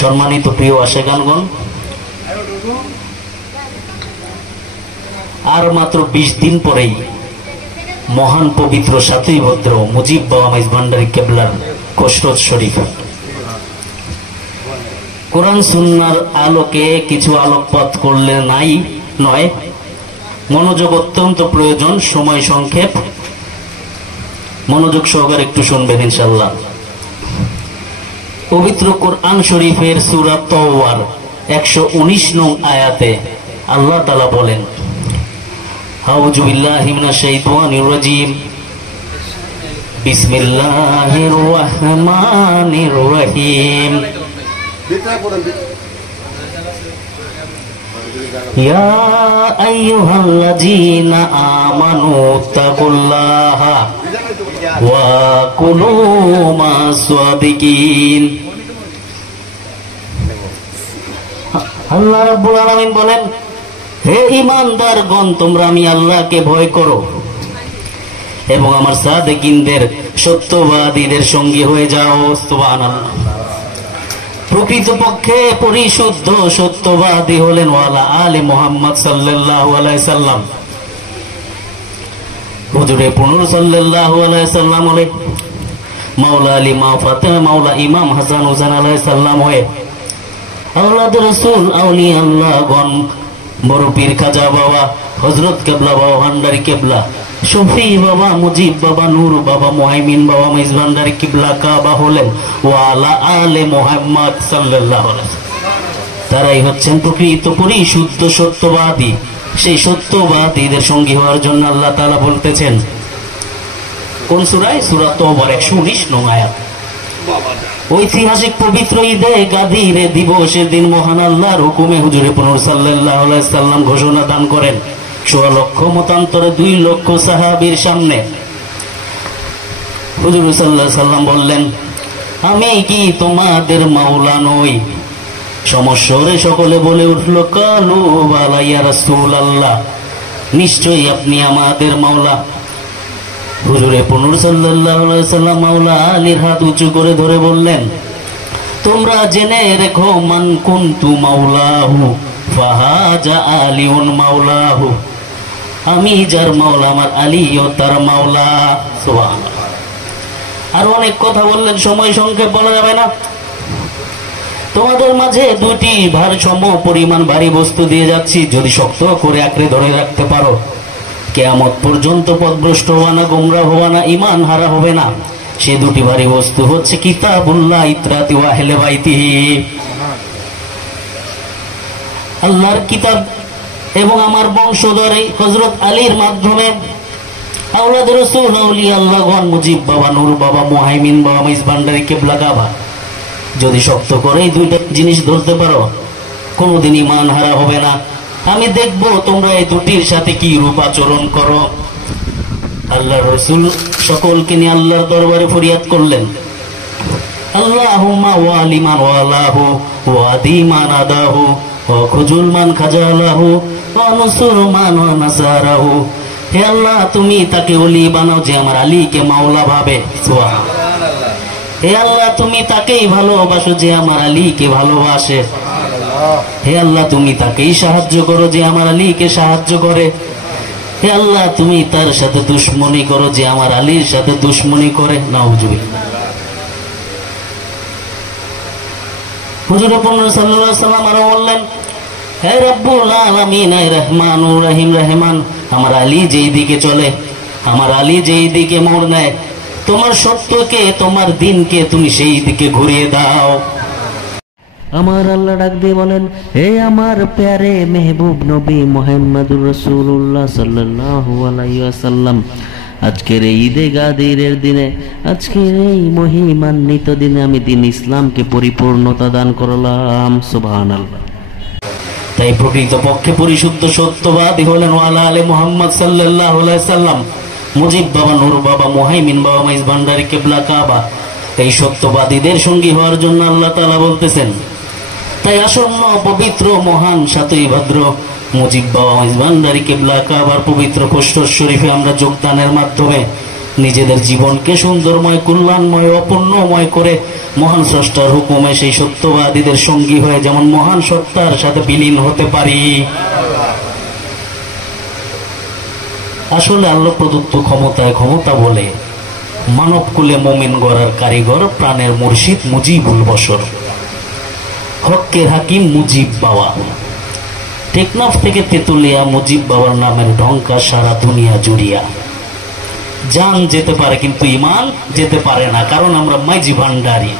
সম্মানিত প্রিয় আশেকানগণ, আর মাত্র 20 দিন পরেই মহান পবিত্র 7ই ভদ্র মুজিব বাবা মাইজ ভান্ডারী কেবলার কসরত শরীফ। কোরআন সুন্নাহর আলোকে কিছু আলোকপাত করলে নয়, মনোযোগ অত্যন্ত প্রয়োজন। সময় সংক্ষেপ, মনোযোগ সহকারে একটু শুনবেন ইনশাআল্লাহ। পবিত্র কোরআন শরীফের সূরা তাওবার 119 নং আয়াতে আল্লাহ তাআলা বলেন, আউযু বিল্লাহি মিনাশ শাইতানির রাজীম, বিসমিল্লাহির রহমানির রহিম, ইয়া আইয়ুহাল্লাযীনা আমানু তাকুল্লাহা ওয়া কুলু মাস-সাদিকিন। আল্লাহ রাব্বুল আলামিন বলেন, হে ঈমানদারগণ, তোমরা আমি আল্লাহকে ভয় করো এবং আমার সাদিকিনদের সত্যবাদীদের সঙ্গী হয়ে যাও। সুবহানাল্লাহ। প্রকৃতপক্ষে পরিশুদ্ধ সত্যবাদী হলেন ওয়ালা আলে মুহাম্মদ সাল্লাল্লাহু আলাইহি সাল্লাম। হুজুরে পুনর সাল্লাল্লাহু আলাইহি সাল্লাম হলে মাওলা আলী, মা ফাতেমা, মাওলা ইমাম হাসান হুসাইন আলাইহিস সালাম হয়ে আল্লাহর রাসূল, আউলিয়া আল্লাহগণ, বড় পীর খাজা বাবা, হযরত কেবলা বাবা ভান্ডারী কেবলা, শফি বাবা, মুজিব বাবা, নূর বাবা, মুহাইমিন বাবা মাইজ ভান্ডারী কিবলা কাবা হলেন ওয়ালা আলে মুহাম্মদ সাল্লাল্লাহু আলাইহি সাল্লাম। তারাই হচ্ছেন প্রকৃত পরিশুদ্ধ সত্যবাদী। সেই সত্যবাদীদের সঙ্গী হওয়ার জন্য আল্লাহ তাআলা বলতেছেন কোন সূরায়? সূরা তাওবার 119 নং আয়াত। ঐতিহাসিক পবিত্র ঈদে গাদির দিবসের দিন মহান আল্লাহর হুকুমে হুজুরে পুনর সাল্লাল্লাহু আলাইহি সাল্লাম ঘোষণা দান করেন 1.25 লক্ষ মতান্তরে 2 লক্ষ সাহাবীর সামনে। হুজুর সাল্লাল্লাহু আলাইহি সাল্লাম বললেন, আমি কি তোমাদের মাওলা নই? সমস্বরে সকলে বলে উঠল, কালু বালা ইয়া রাসূলুল্লাহ, নিশ্চয়ই আপনি আমাদের মাওলা। হুজুরে পুনর সাল্লাল্লাহু আলাইহি সাল্লাম মাওলা আলীর হাত উঁচু করে ধরে বললেন, তোমরা জেনে রেখো, মান কুনতু মাওলাহু ফাহাজা আলিউন মাওলাহু, আমি যার মাওলা আমার আলীও তার মাওলা। সুবহানাল্লাহ। আর অনেক কথা বললেন, সময় সংক্ষেপ বলা যাবে না। তোমাদের মাঝে 2টি ভারসম পরিমাণ ভারী বস্তু দিয়ে যাচ্ছি, যদি শক্ত করে আঁকড়ে ধরে রাখতে পারো, কিয়ামত পর্যন্ত পথভ্রষ্ট হওয়া না, গোমরাহ হওয়া না, ঈমান হারা হবে না। সেই 2টি ভারী বস্তু হচ্ছে কিতাবুল্লাহ ইতরাতি ওয়া আহলে বাইতিহি, আল্লাহর কিতাব এবং আমার বংশধর হযরত আলীর মাধ্যমে আওলাদ রাসূল, আউলিয়া আল্লাহগণ, মুজিব বাবা, নূর বাবা, মুহাইমিন বাবা মাইজ ভান্ডারী কিবলা কাবা, যদি শক্ত করে এই 2টা জিনিস ধরতে পারো, কোনোদিন ঈমান হারা হবে না। আমি দেখব তোমরা এই 2টির সাথে কি রূপ আচরণ করো। আল্লাহর রাসূল সকলকে নিয়ে আল্লাহর দরবারে ফরিয়াদ করলেন, আল্লাহুম্মা ওয়ালিমান ওয়ালাহু ওয়া দিমান আদাহু ওয়া খুজুল মান খাজালাহু ওয়া নুসুর মান ওয়া নাসারাহু। হে আল্লাহ, তুমি তাকে ওলি বানাও যে আমার আলীকে মাওলা ভাবে। সুবহানাল্লাহ। হে আল্লাহ, তুমি তাকেই ভালোবাসো যে আমার আলীকে ভালোবাসে। হে আল্লাহ, তুমি তাকেই সাহায্য করো যে আমার আলীকে সাহায্য করে। হে আল্লাহ, তুমি তার সাথে দুশমনি করো যে আমার আলীর সাথে দুশমনি করে। নাউজুবিল্লাহ। হুজুর সাল্লাল্লাহু আলাইহি সাল্লাম আরো বললেন, হে রব্বুল আলামিন, হে রহমানুর রহিম রহমান, আমার আলী যেই দিকে চলে, আমার আলী যেই দিকে মোড় নেয়, তোমার সত্যকে, তোমার দিনকে তুমি সেই দিকে ঘুরিয়ে দাও। আমার আল্লাহ ডাক দিয়ে বলেন, হে আমার প্যারে মেহবুব নবী মুহাম্মদুর রাসূলুল্লাহ সাল্লাল্লাহু আলাইহি ওয়াসাল্লাম, আজকের এই ঈদে গাদিরের দিনে, আজকের এই মহিমান্বিত দিনে আমি দিন ইসলামকে পরিপূর্ণতা দান করলাম। সুবহানাল্লাহ। তাই প্রকৃতপক্ষে পরিশুদ্ধ সত্যবাদী হলেন ওয়ালা আলে মুহাম্মদ সাল্লাল্লাহু আলাইহি সাল্লাম, মুজিব বাবা, নূর বাবা, মুহাইমিন বাবা মাইজ ভান্ডারী কিবলা কাবা। এই সত্যবাদীদের সঙ্গী হওয়ার জন্য আল্লাহ তাআলা বলতেছেন। তাই আসন্ন পবিত্র মহান 7ই ভাদ্র মুজিব বাবা মাইজ ভান্ডারী কিবলা কাবার পবিত্র কসরত শরীফে আমরা যোগদানের মাধ্যমে নিজেদের জীবনকে সুন্দরময়, কল্যাণময়, অপূর্ণময় করে মহান স্রষ্টার হুকুমে সেই সত্যবাদীদের সঙ্গী হয়ে যেমন মহান সত্তার সাথে বিলীন হতে পারি। আসলে আল্লাহ প্রদত্ত ক্ষমতা বলে মানবকুলে মুমিন গড়ার কারিগর প্রাণের মুর্শিদ মুজিবুল বশর, হক্কের হাকিম মুজিব বাবা। টেকনাফ থেকে তেতুলিয়া মুজিব বাবার নামের ঢঙ্কা সারা দুনিয়া জুড়িয়া। জান যেতে পারে কিন্তু ইমান যেতে পারে না, কারণ আমরা মাইজি ভান্ডারী।